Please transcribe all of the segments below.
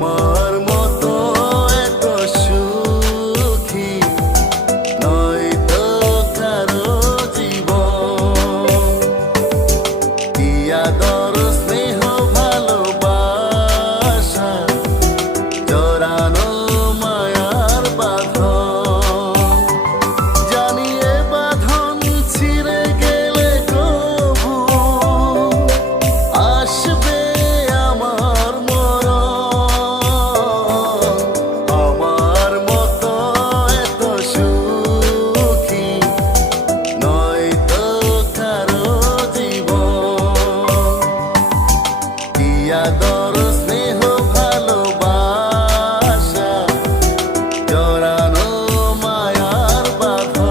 আমার মতো এত সুখী নয়তো কারো জীবন। কি আদর স্নেহ ভালোবাসা জড়ানো মায়ার বাঁধন। জানি এ বাঁধন ছিঁড়ে গেলে কবু আসবে আমার মরণ। আমার মতো এত সুখী নয়তো কারো জীবন। কি আদর স্নেহ ভালোবাসা জড়ানো মায়ার বাঁধন।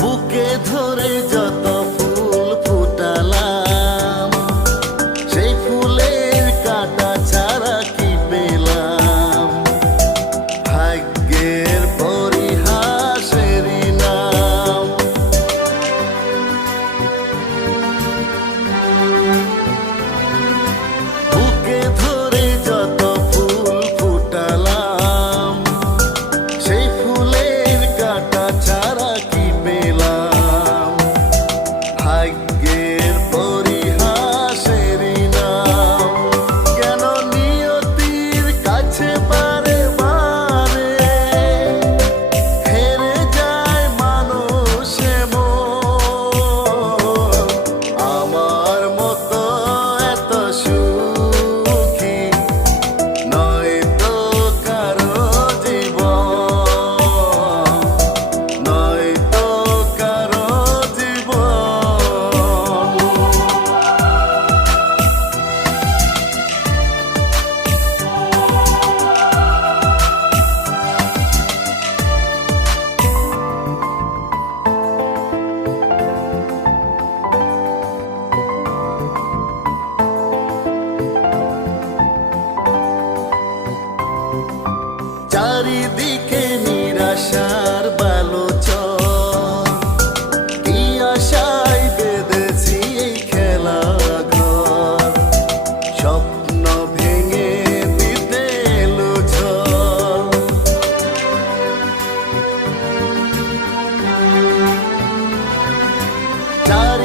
বুকে ধরে যত ফুল ফুটালাম সেই ফুলের কাঁটা ছাড়া কি পেলাম। ভাগ্যের পরিহাসেরই নাম। বুকে ধরে যত ফুল ফুটালাম সেই ফুলের কাঁটা ছাড়া কি পেলাম। ভাগ্যের পরিহাসেরই নাম। কেন নিয়তির কাছে বারে বারে হেরে যায় মানুষ এমন। আমার মতো এত সুখী নয়তো কারো জীবন। নয়তো কারো জীবন। চারিদিকে নিরাশার বালোচন। কি আশায় বেঁধেছি এই খেলা ঘর। স্বপ্ন ভেঙে দিতে এলো ঝড়। চারি